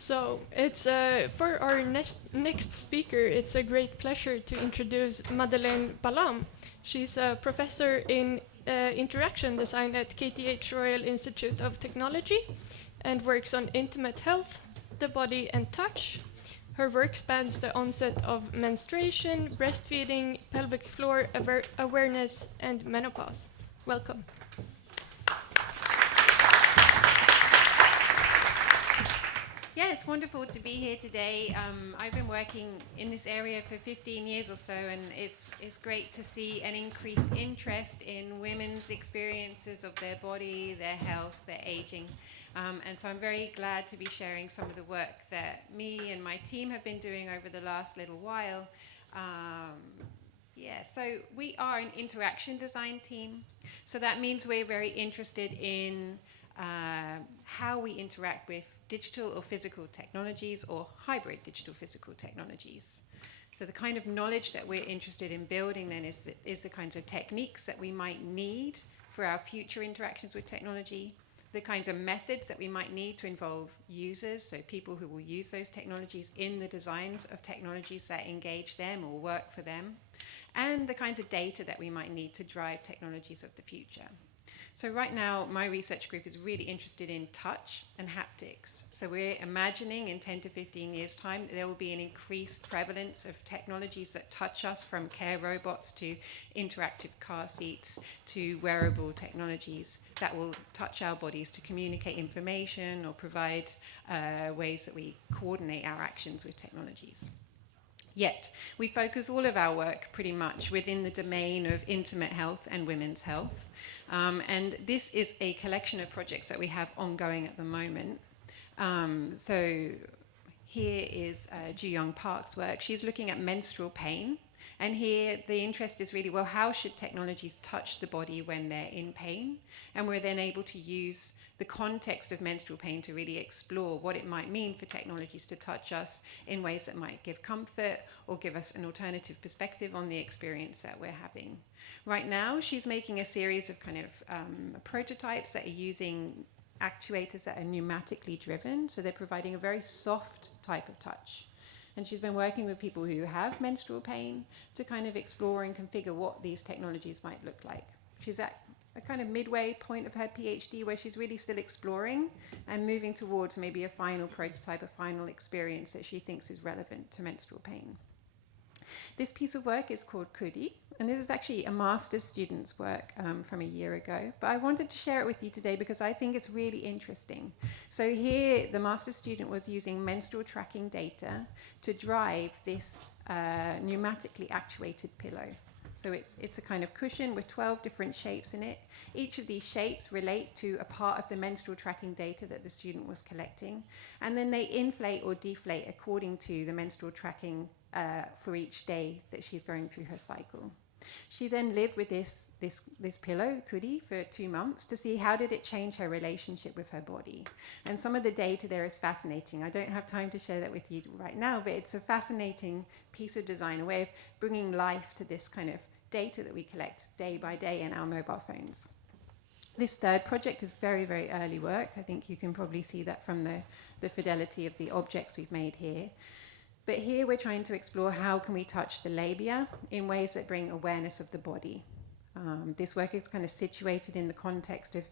So it's for our next speaker. It's a great pleasure to introduce Madeline Balaam. She's a professor in interaction design at KTH Royal Institute of Technology, and works on intimate health, the body, and touch. Her work spans the onset of menstruation, breastfeeding, pelvic floor awareness, and menopause. Welcome. Yeah, it's wonderful to be here today. I've been working in this area for 15 years or so, and it's great to see an increased interest in women's experiences of their body, their health, their aging. And so I'm very glad to be sharing some of the work that me and my team have been doing over the last little while. So we are an interaction design team. So that means we're very interested in how we interact with digital or physical technologies, or hybrid digital physical technologies. So the kind of knowledge that we're interested in building then is the kinds of techniques that we might need for our future interactions with technology, the kinds of methods that we might need to involve users, so people who will use those technologies in the designs of technologies that engage them or work for them, and the kinds of data that we might need to drive technologies of the future. So right now, my research group is really interested in touch and haptics. So we're imagining in 10 to 15 years' time, there will be an increased prevalence of technologies that touch us, from care robots to interactive car seats to wearable technologies that will touch our bodies to communicate information or provide ways that we coordinate our actions with technologies. Yet, we focus all of our work pretty much within the domain of intimate health and women's health. And this is a collection of projects that we have ongoing at the moment. So here is Ju Young Park's work. She's looking at menstrual pain. And here the interest is really, well, how should technologies touch the body when they're in pain? And we're then able to use the context of menstrual pain to really explore what it might mean for technologies to touch us in ways that might give comfort or give us an alternative perspective on the experience that we're having. Right now, she's making a series of kind of prototypes that are using actuators that are pneumatically driven, so they're providing a very soft type of touch. And she's been working with people who have menstrual pain to kind of explore and configure what these technologies might look like. She's at a kind of midway point of her PhD where she's really still exploring and moving towards maybe a final prototype, a final experience that she thinks is relevant to menstrual pain. This piece of work is called Kudi, and this is actually a master's student's work from a year ago. But I wanted to share it with you today because I think it's really interesting. So here, the master's student was using menstrual tracking data to drive this pneumatically actuated pillow. So it's a kind of cushion with 12 different shapes in it. Each of these shapes relate to a part of the menstrual tracking data that the student was collecting. And then they inflate or deflate according to the menstrual tracking for each day that she's going through her cycle. She then lived with this pillow, Kudi, for 2 months to see how did it change her relationship with her body. And some of the data there is fascinating. I don't have time to share that with you right now, but it's a fascinating piece of design, a way of bringing life to this kind of data that we collect day by day in our mobile phones. This third project is very, very early work. I think you can probably see that from the fidelity of the objects we've made here. But here we're trying to explore how can we touch the labia in ways that bring awareness of the body. This work is kind of situated in the context of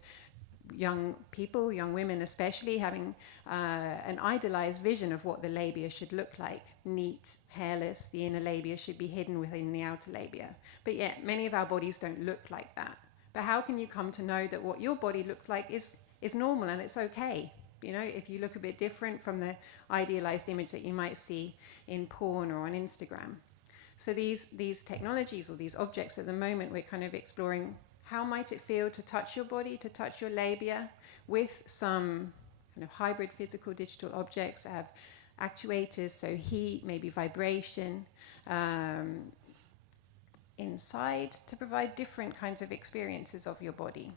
young people, young women especially, having an idealized vision of what the labia should look like. Neat, hairless, the inner labia should be hidden within the outer labia. But yet, many of our bodies don't look like that. But how can you come to know that what your body looks like is normal and it's okay? You know, if you look a bit different from the idealized image that you might see in porn or on Instagram. So these technologies or these objects at the moment, we're kind of exploring how might it feel to touch your body, to touch your labia with some kind of hybrid physical digital objects that have actuators, so heat, maybe vibration, inside to provide different kinds of experiences of your body.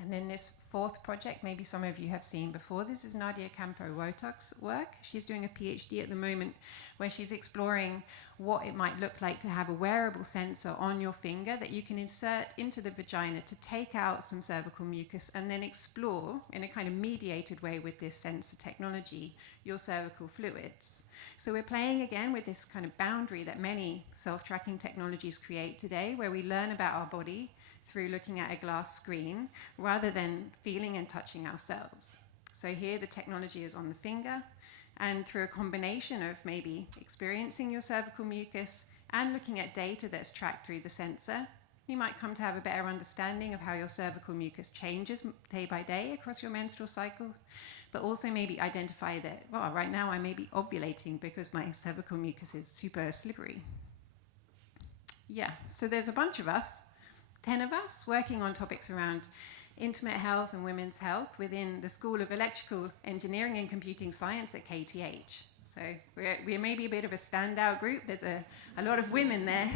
And then this fourth project, maybe some of you have seen before. This is Nadia Campo-Wotok's work. She's doing a PhD at the moment where she's exploring what it might look like to have a wearable sensor on your finger that you can insert into the vagina to take out some cervical mucus and then explore in a kind of mediated way with this sensor technology your cervical fluids. So we're playing again with this kind of boundary that many self-tracking technologies create today, where we learn about our body through looking at a glass screen rather than feeling and touching ourselves. So here the technology is on the finger, and through a combination of maybe experiencing your cervical mucus and looking at data that's tracked through the sensor, you might come to have a better understanding of how your cervical mucus changes day by day across your menstrual cycle, but also maybe identify that, well, right now I may be ovulating because my cervical mucus is super slippery. Yeah, so there's a bunch of us, 10 of us, working on topics around intimate health and women's health within the School of Electrical Engineering and Computing Science at KTH. So we're maybe a bit of a standout group. There's a lot of women there.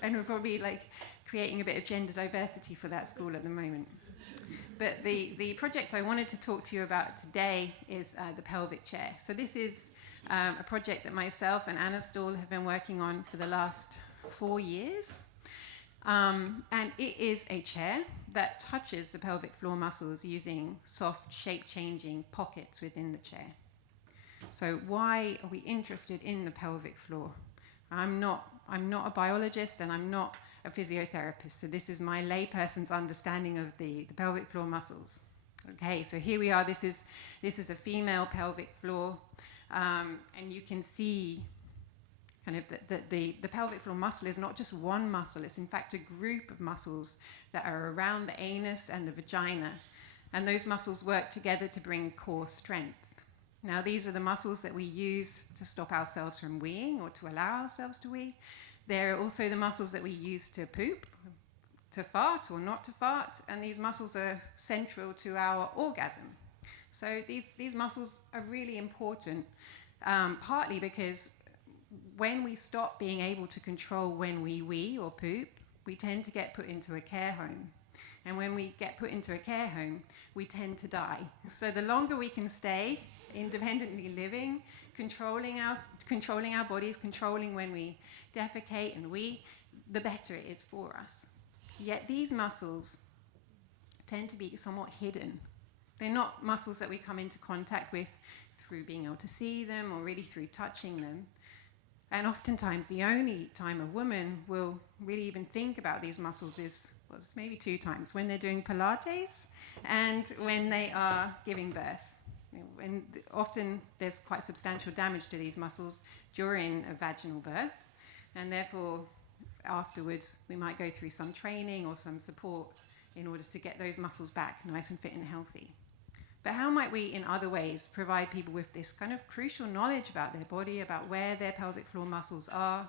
And we're probably like creating a bit of gender diversity for that school at the moment. But the project I wanted to talk to you about today is the Pelvic Chair. So this is a project that myself and Anna Stahl have been working on for the last 4 years. And it is a chair that touches the pelvic floor muscles using soft, shape-changing pockets within the chair. So why are we interested in the pelvic floor? I'm not a biologist and I'm not a physiotherapist, so this is my layperson's understanding of the pelvic floor muscles. Okay, so here we are. This is a female pelvic floor, and you can see kind of the pelvic floor muscle is not just one muscle, it's in fact a group of muscles that are around the anus and the vagina, and those muscles work together to bring core strength. Now these are the muscles that we use to stop ourselves from weeing or to allow ourselves to wee. They're also the muscles that we use to poop, to fart or not to fart, and these muscles are central to our orgasm. So these muscles are really important, partly because when we stop being able to control when we wee or poop, we tend to get put into a care home. And when we get put into a care home, we tend to die. So the longer we can stay independently living, controlling our bodies, controlling when we defecate and wee, the better it is for us. Yet these muscles tend to be somewhat hidden. They're not muscles that we come into contact with through being able to see them or really through touching them. And oftentimes the only time a woman will really even think about these muscles is, well, it's maybe 2 times, when they're doing Pilates and when they are giving birth. And often there's quite substantial damage to these muscles during a vaginal birth, and therefore afterwards we might go through some training or some support in order to get those muscles back nice and fit and healthy. But how might we in other ways provide people with this kind of crucial knowledge about their body, about where their pelvic floor muscles are,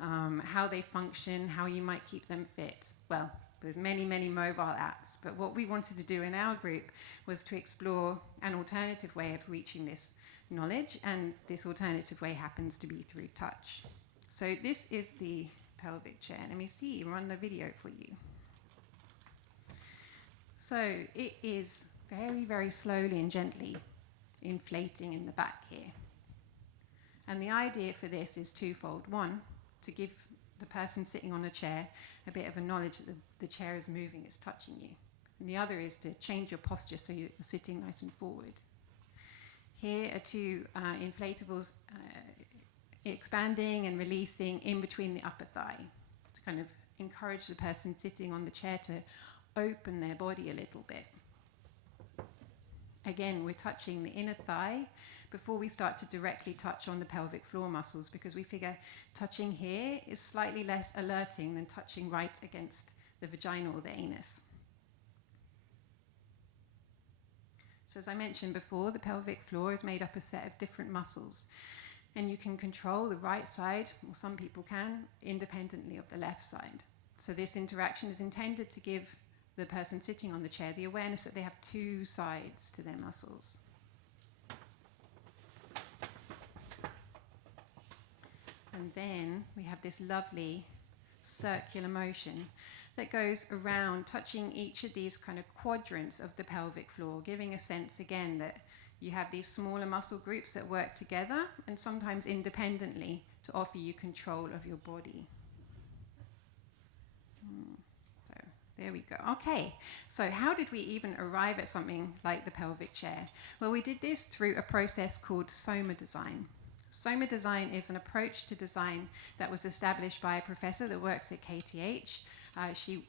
how they function, how you might keep them fit? Well, there's many, many mobile apps, but what we wanted to do in our group was to explore an alternative way of reaching this knowledge, and this alternative way happens to be through touch. So this is the pelvic chair. Let me see, run the video for you. So it is very, very slowly and gently inflating in the back here. And the idea for this is twofold. One, to give the person sitting on a chair a bit of a knowledge that the chair is moving, it's touching you. And the other is to change your posture so you're sitting nice and forward. Here are 2 inflatables expanding and releasing in between the upper thigh to kind of encourage the person sitting on the chair to open their body a little bit. Again, we're touching the inner thigh before we start to directly touch on the pelvic floor muscles, because we figure touching here is slightly less alerting than touching right against the vagina or the anus. So as I mentioned before, the pelvic floor is made up of a set of different muscles, and you can control the right side, or some people can, independently of the left side. So this interaction is intended to give the person sitting on the chair the awareness that they have 2 sides to their muscles. And then we have this lovely circular motion that goes around, touching each of these kind of quadrants of the pelvic floor, giving a sense again that you have these smaller muscle groups that work together and sometimes independently to offer you control of your body. So there we go. Okay, so how did we even arrive at something like the pelvic chair? Well, we did this through a process called Soma design. Soma design is an approach to design that was established by a professor that works at KTH.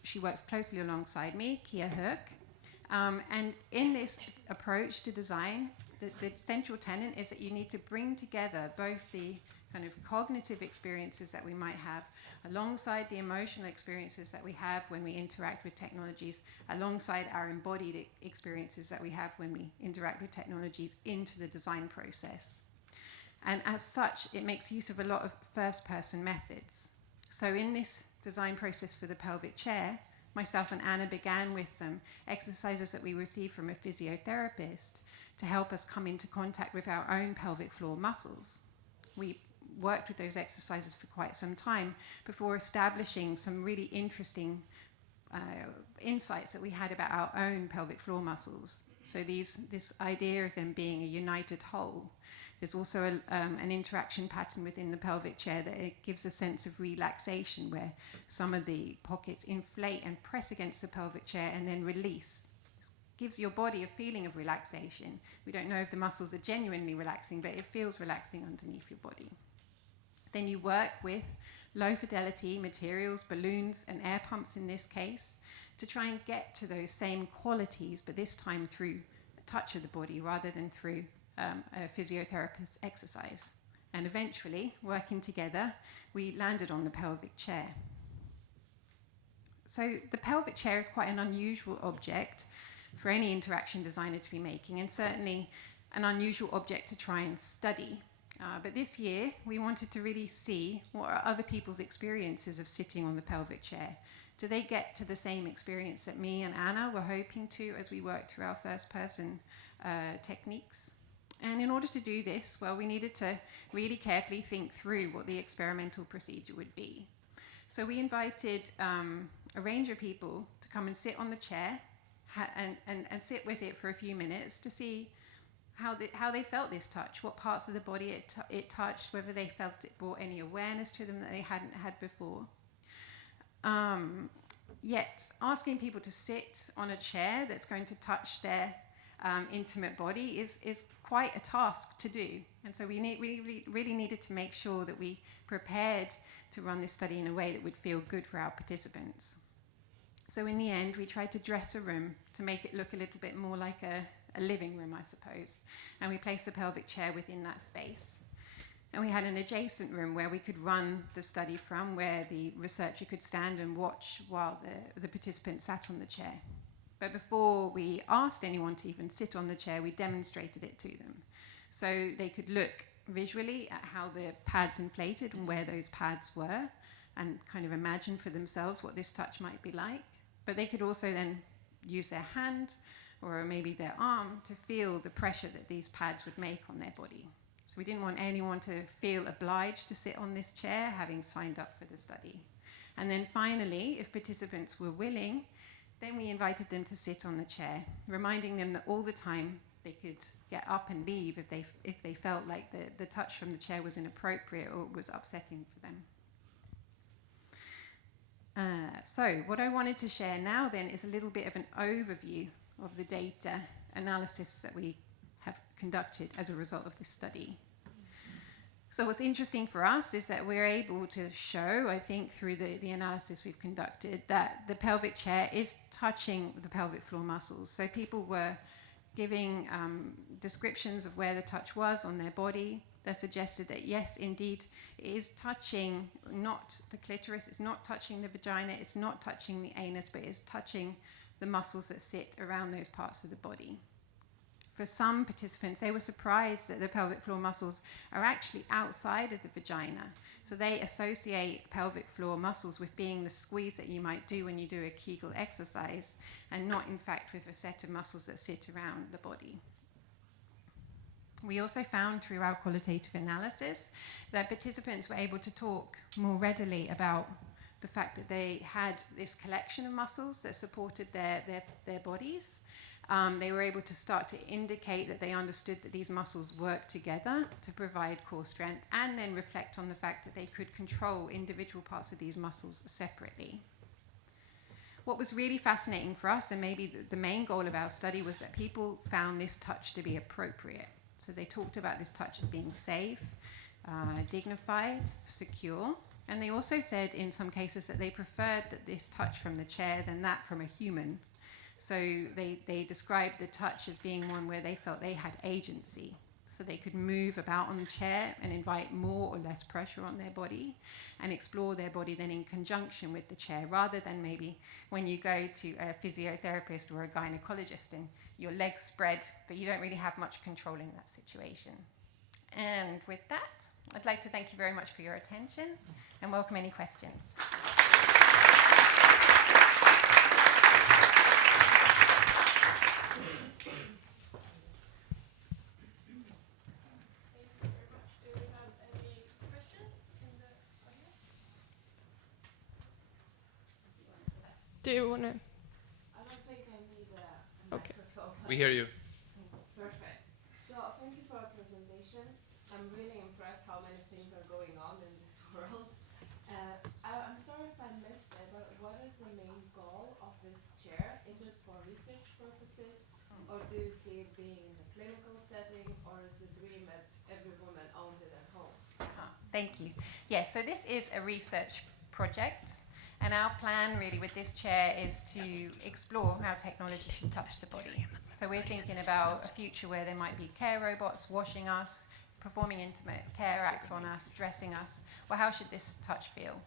She works closely alongside me, Kia Hoek. And in this approach to design, the central tenet is that you need to bring together both the kind of cognitive experiences that we might have alongside the emotional experiences that we have when we interact with technologies, alongside our embodied experiences that we have when we interact with technologies into the design process. And as such, it makes use of a lot of first-person methods. So in this design process for the pelvic chair, myself and Anna began with some exercises that we received from a physiotherapist to help us come into contact with our own pelvic floor muscles. We worked with those exercises for quite some time before establishing some really interesting insights that we had about our own pelvic floor muscles. So this idea of them being a united whole. There's also an interaction pattern within the pelvic chair that it gives a sense of relaxation, where some of the pockets inflate and press against the pelvic chair and then release. This gives your body a feeling of relaxation. We don't know if the muscles are genuinely relaxing, but it feels relaxing underneath your body. Then you work with low fidelity materials, balloons and air pumps in this case, to try and get to those same qualities, but this time through touch of the body rather than through a physiotherapist's exercise. And eventually, working together, we landed on the pelvic chair. So the pelvic chair is quite an unusual object for any interaction designer to be making, and certainly an unusual object to try and study. But this year, we wanted to really see what are other people's experiences of sitting on the pelvic chair. Do they get to the same experience that me and Anna were hoping to as we worked through our first-person techniques? And in order to do this, well, we needed to really carefully think through what the experimental procedure would be. So we invited a range of people to come and sit on the chair and sit with it for a few minutes to see how they felt this touch, what parts of the body it touched, whether they felt it brought any awareness to them that they hadn't had before. Yet asking people to sit on a chair that's going to touch their intimate body is quite a task to do. And so we really needed to make sure that we prepared to run this study in a way that would feel good for our participants. So in the end, we tried to dress a room to make it look a little bit more like a living room, I suppose. And we placed the pelvic chair within that space. And we had an adjacent room where we could run the study from, where the researcher could stand and watch while the participants sat on the chair. But before we asked anyone to even sit on the chair, we demonstrated it to them. So they could look visually at how the pads inflated and where those pads were, and kind of imagine for themselves what this touch might be like. But they could also then use their hand or maybe their arm to feel the pressure that these pads would make on their body. So we didn't want anyone to feel obliged to sit on this chair, having signed up for the study. And then finally, if participants were willing, then we invited them to sit on the chair, reminding them that all the time they could get up and leave if they felt like the touch from the chair was inappropriate or was upsetting for them. So what I wanted to share now then is a little bit of an overview of the data analysis that we have conducted as a result of this study. So what's interesting for us is that we're able to show, I think, through the analysis we've conducted, that the pelvic chair is touching the pelvic floor muscles. So people were giving descriptions of where the touch was on their body. That suggested that, yes, indeed, it is touching not the clitoris, it's not touching the vagina, it's not touching the anus, but it's touching the muscles that sit around those parts of the body. For some participants, they were surprised that the pelvic floor muscles are actually outside of the vagina. So they associate pelvic floor muscles with being the squeeze that you might do when you do a Kegel exercise, and not, in fact, with a set of muscles that sit around the body. We also found through our qualitative analysis that participants were able to talk more readily about the fact that they had this collection of muscles that supported their bodies. They were able to start to indicate that they understood that these muscles work together to provide core strength, and then reflect on the fact that they could control individual parts of these muscles separately. What was really fascinating for us, and maybe the main goal of our study, was that people found this touch to be appropriate. So they talked about this touch as being safe, dignified, secure, and they also said in some cases that they preferred this touch from the chair than that from a human. So they described the touch as being one where they felt they had agency. So they could move about on the chair and invite more or less pressure on their body and explore their body then in conjunction with the chair, rather than maybe when you go to a physiotherapist or a gynecologist and your legs spread, but you don't really have much control in that situation. And with that, I'd like to thank you very much for your attention and welcome any questions. Do you want to? I don't think I need a Okay. microphone. We hear you. Perfect. So thank you for your presentation. I'm really impressed how many things are going on in this world. I'm sorry if I missed it, but what is the main goal of this chair? Is it for research purposes, or do you see it being in a clinical setting, or is the dream that every woman owns it at home? Thank you. Yes, so this is a research project, and our plan really with this chair is to explore how technology should touch the body. So we're thinking about a future where there might be care robots washing us, performing intimate care acts on us, dressing us. Well, how should this touch feel?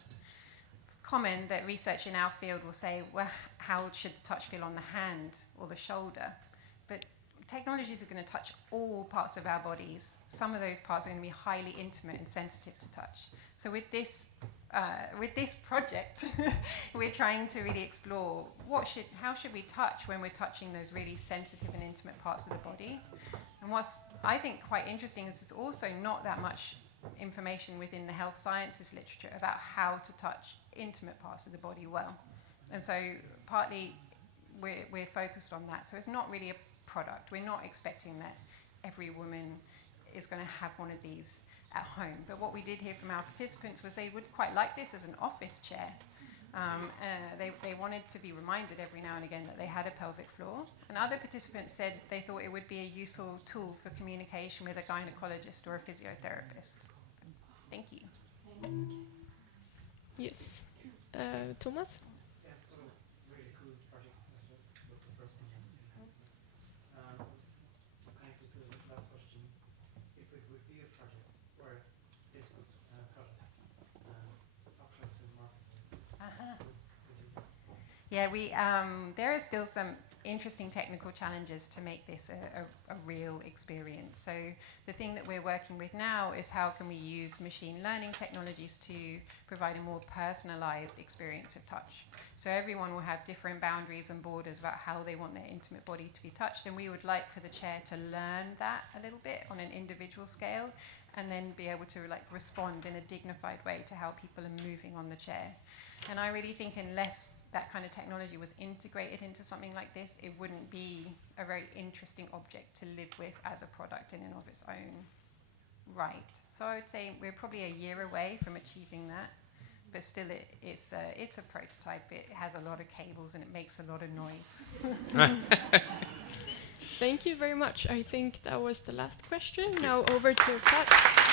It's common that research in our field will say, well, how should the touch feel on the hand or the shoulder? But technologies are going to touch all parts of our bodies. Some of those parts are going to be highly intimate and sensitive to touch. So with this project, we're trying to really explore how should we touch when we're touching those really sensitive and intimate parts of the body. And what's, I think, quite interesting is there's also not that much information within the health sciences literature about how to touch intimate parts of the body well. And so partly we're focused on that. So it's not really a product. We're not expecting that every woman is going to have one of these at home. But what we did hear from our participants was they would quite like this as an office chair. They wanted to be reminded every now and again that they had a pelvic floor. And other participants said they thought it would be a useful tool for communication with a gynecologist or a physiotherapist. Thank you. Yes. Thomas? Yeah, so it's really cool project, especially with the first one. Was connected to the last question. If it would be a project where this was a product, how close to the market would you? Yeah, there are still some interesting technical challenges to make this a real experience. So the thing that we're working with now is how can we use machine learning technologies to provide a more personalized experience of touch. So everyone will have different boundaries and borders about how they want their intimate body to be touched, and we would like for the chair to learn that a little bit on an individual scale, and then be able to respond in a dignified way to how people are moving on the chair. And I really think unless that kind of technology was integrated into something like this, it wouldn't be a very interesting object to live with as a product in and of its own right. So I would say we're probably a year away from achieving that, but still it's a prototype. It has a lot of cables and it makes a lot of noise. Thank you very much. I think that was the last question. Now over to Pat.